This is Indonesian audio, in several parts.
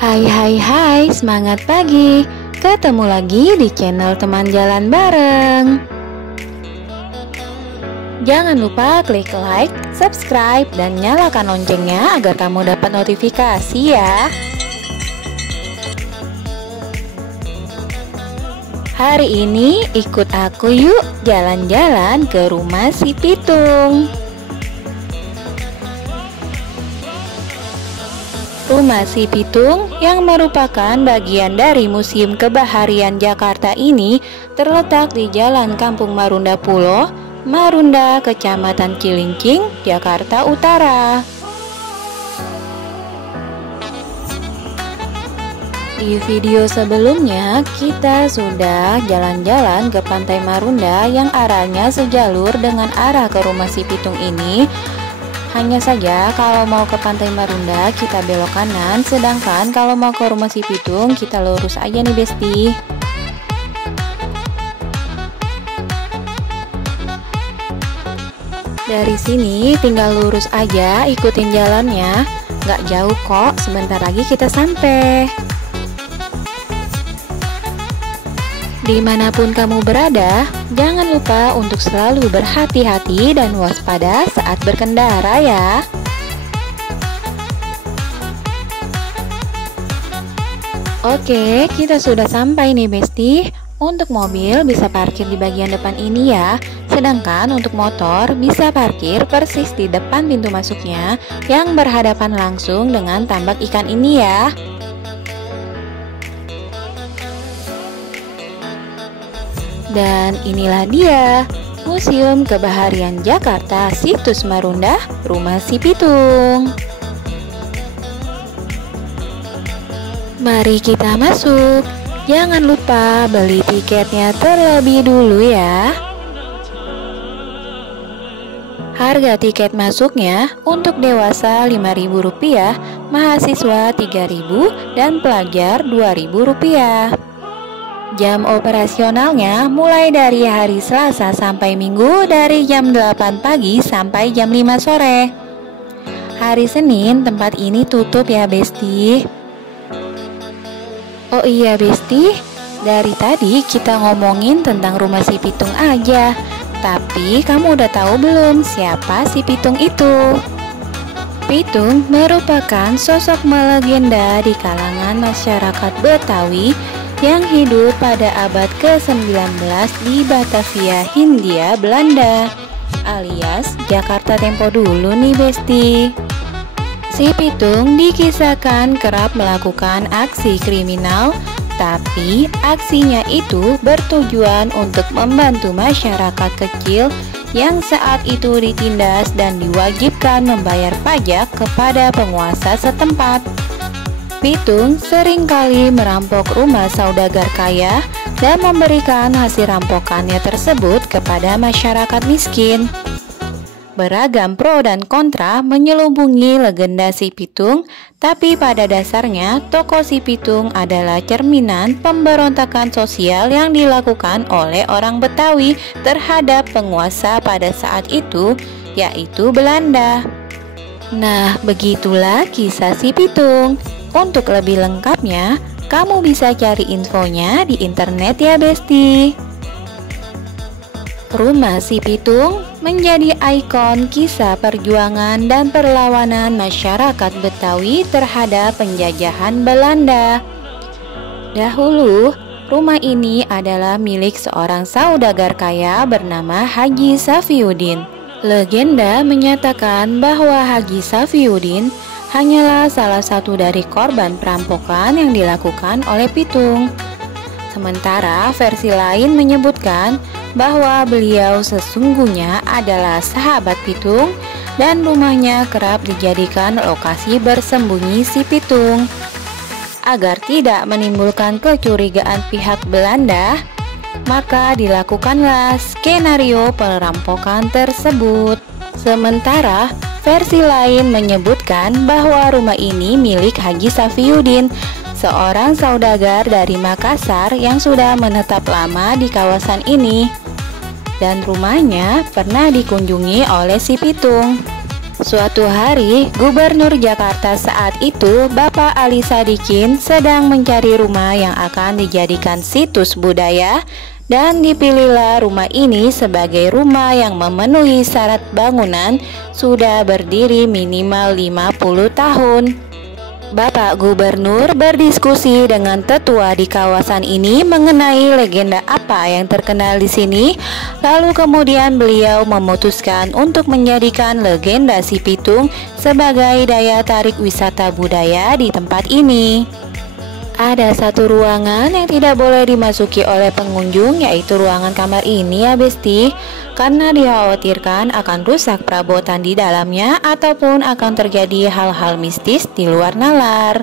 Hai hai hai, semangat pagi. Ketemu lagi di channel teman jalan bareng. Jangan lupa klik like, subscribe, dan nyalakan loncengnya agar kamu dapat notifikasi ya. Hari ini ikut aku yuk jalan-jalan ke rumah si Pitung. Rumah si Pitung yang merupakan bagian dari Museum Kebaharian Jakarta ini terletak di Jalan Kampung Marunda Pulo, Marunda, Kecamatan Cilincing, Jakarta Utara. Di video sebelumnya kita sudah jalan-jalan ke Pantai Marunda yang arahnya sejalur dengan arah ke rumah si Pitung ini. Hanya saja kalau mau ke Pantai Marunda kita belok kanan, sedangkan kalau mau ke rumah si Pitung kita lurus aja nih Besti. Dari sini tinggal lurus aja, ikutin jalannya, nggak jauh kok, sebentar lagi kita sampai. Dimanapun kamu berada, jangan lupa untuk selalu berhati-hati dan waspada saat berkendara ya. Oke, kita sudah sampai nih Besti. Untuk mobil bisa parkir di bagian depan ini ya. Sedangkan untuk motor bisa parkir persis di depan pintu masuknya yang berhadapan langsung dengan tambak ikan ini ya. Dan inilah dia, Museum Kebaharian Jakarta Situs Marunda, Rumah si Pitung. Mari kita masuk. Jangan lupa beli tiketnya terlebih dulu ya. Harga tiket masuknya untuk dewasa Rp5.000, mahasiswa Rp3.000, dan pelajar Rp2.000. Jam operasionalnya mulai dari hari Selasa sampai Minggu dari jam 8 pagi sampai jam 5 sore. Hari Senin tempat ini tutup ya Besti. Oh iya Besti, dari tadi kita ngomongin tentang rumah si Pitung aja. Tapi kamu udah tahu belum siapa si Pitung itu? Pitung merupakan sosok melegenda di kalangan masyarakat Betawi yang hidup pada abad ke-19 di Batavia, Hindia Belanda, alias Jakarta tempo dulu nih Besti. Si Pitung dikisahkan kerap melakukan aksi kriminal, tapi aksinya itu bertujuan untuk membantu masyarakat kecil yang saat itu ditindas dan diwajibkan membayar pajak kepada penguasa setempat. Pitung seringkali merampok rumah saudagar kaya dan memberikan hasil rampokannya tersebut kepada masyarakat miskin. Beragam pro dan kontra menyelubungi legenda si Pitung, tapi pada dasarnya tokoh si Pitung adalah cerminan pemberontakan sosial yang dilakukan oleh orang Betawi terhadap penguasa pada saat itu, yaitu Belanda. Nah, begitulah kisah si Pitung. Untuk lebih lengkapnya, kamu bisa cari infonya di internet ya Besti. Rumah si Pitung menjadi ikon kisah perjuangan dan perlawanan masyarakat Betawi terhadap penjajahan Belanda. Dahulu, rumah ini adalah milik seorang saudagar kaya bernama Haji Safiuddin. Legenda menyatakan bahwa Haji Safiuddin hanyalah salah satu dari korban perampokan yang dilakukan oleh Pitung. Sementara versi lain menyebutkan bahwa beliau sesungguhnya adalah sahabat Pitung dan rumahnya kerap dijadikan lokasi bersembunyi si Pitung. Agar tidak menimbulkan kecurigaan pihak Belanda, maka dilakukanlah skenario perampokan tersebut. Sementara versi lain menyebutkan bahwa rumah ini milik Haji Safiuddin, seorang saudagar dari Makassar yang sudah menetap lama di kawasan ini. Dan rumahnya pernah dikunjungi oleh si Pitung. Suatu hari, Gubernur Jakarta saat itu, Bapak Ali Sadikin, sedang mencari rumah yang akan dijadikan situs budaya, dan dipilihlah rumah ini sebagai rumah yang memenuhi syarat bangunan sudah berdiri minimal 50 tahun. Bapak Gubernur berdiskusi dengan tetua di kawasan ini mengenai legenda apa yang terkenal di sini. Lalu kemudian beliau memutuskan untuk menjadikan legenda Si Pitung sebagai daya tarik wisata budaya di tempat ini. Ada satu ruangan yang tidak boleh dimasuki oleh pengunjung, yaitu ruangan kamar ini ya Besti, karena dikhawatirkan akan rusak perabotan di dalamnya ataupun akan terjadi hal-hal mistis di luar nalar.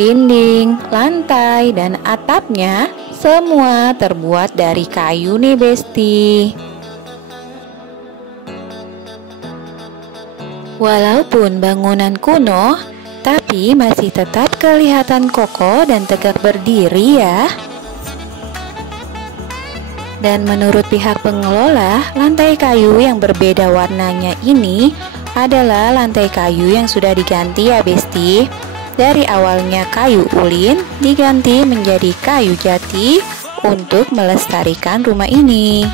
Dinding, lantai, dan atapnya semua terbuat dari kayu nih Besti. Walaupun bangunan kuno, tapi masih tetap kelihatan kokoh dan tegak berdiri ya. Dan menurut pihak pengelola, lantai kayu yang berbeda warnanya ini adalah lantai kayu yang sudah diganti ya Besti. Dari awalnya kayu ulin diganti menjadi kayu jati untuk melestarikan rumah ini.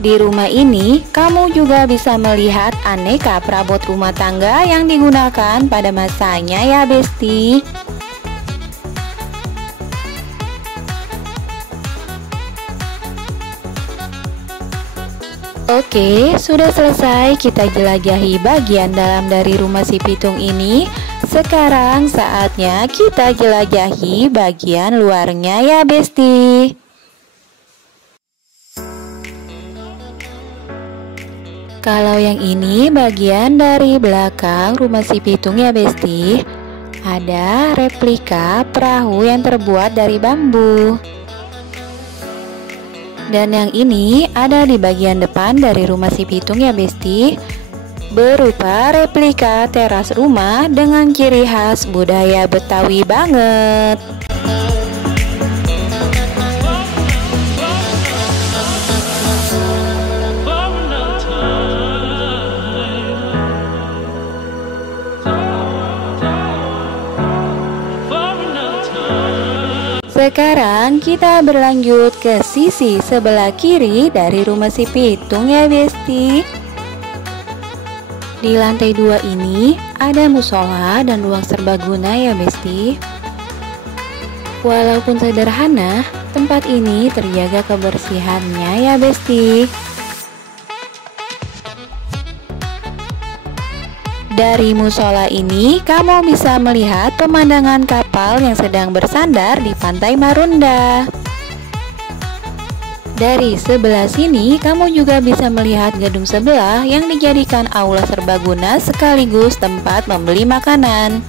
Di rumah ini, kamu juga bisa melihat aneka perabot rumah tangga yang digunakan pada masanya ya Besti. Oke, sudah selesai kita jelajahi bagian dalam dari rumah Si Pitung ini. Sekarang saatnya kita jelajahi bagian luarnya ya Besti. Kalau yang ini bagian dari belakang rumah Si Pitung ya Besti. Ada replika perahu yang terbuat dari bambu. Dan yang ini ada di bagian depan dari rumah Si Pitung ya Besti, berupa replika teras rumah dengan ciri khas budaya Betawi banget. Sekarang kita berlanjut ke sisi sebelah kiri dari rumah Si Pitung ya Besti. Di lantai 2 ini ada musola dan ruang serbaguna ya Besti. Walaupun sederhana, tempat ini terjaga kebersihannya ya Besti. Dari musola ini, kamu bisa melihat pemandangan kapal yang sedang bersandar di pantai Marunda. Dari sebelah sini, kamu juga bisa melihat gedung sebelah yang dijadikan aula serbaguna sekaligus tempat membeli makanan.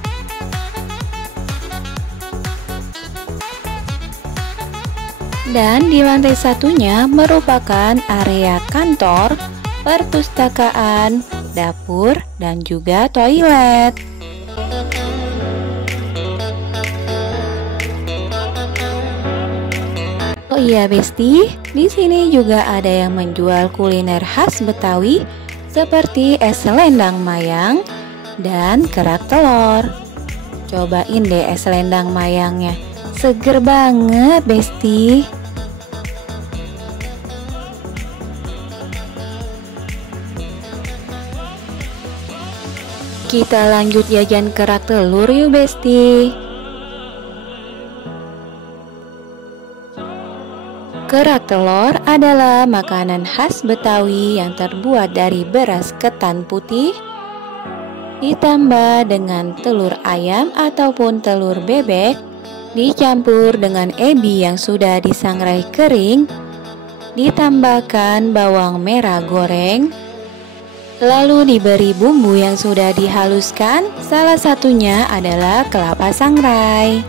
Dan di lantai satunya merupakan area kantor, perpustakaan, dapur, dan juga toilet. Oh iya Besti, di sini juga ada yang menjual kuliner khas Betawi seperti es selendang mayang dan kerak telur. Cobain deh es selendang mayangnya, seger banget Besti. Kita lanjut jajan kerak telur yuk Besti. Kerak telur adalah makanan khas Betawi yang terbuat dari beras ketan putih ditambah dengan telur ayam ataupun telur bebek, dicampur dengan ebi yang sudah disangrai kering, ditambahkan bawang merah goreng, lalu diberi bumbu yang sudah dihaluskan, salah satunya adalah kelapa sangrai.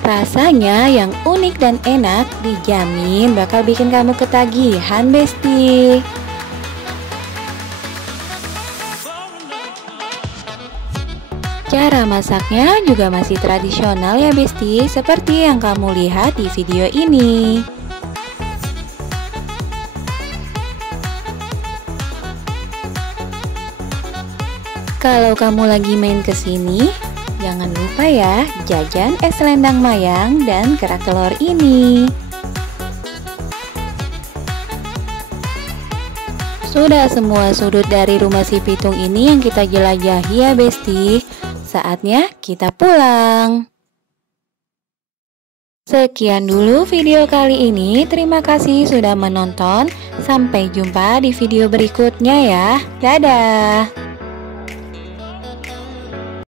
Rasanya yang unik dan enak, dijamin bakal bikin kamu ketagihan Besti. Cara masaknya juga masih tradisional ya Besti, seperti yang kamu lihat di video ini. Kalau kamu lagi main ke sini, jangan lupa ya jajan es selendang mayang dan kerak telur ini. Sudah semua sudut dari rumah si Pitung ini yang kita jelajahi ya Besti. Saatnya kita pulang. Sekian dulu video kali ini. Terima kasih sudah menonton. Sampai jumpa di video berikutnya ya. Dadah.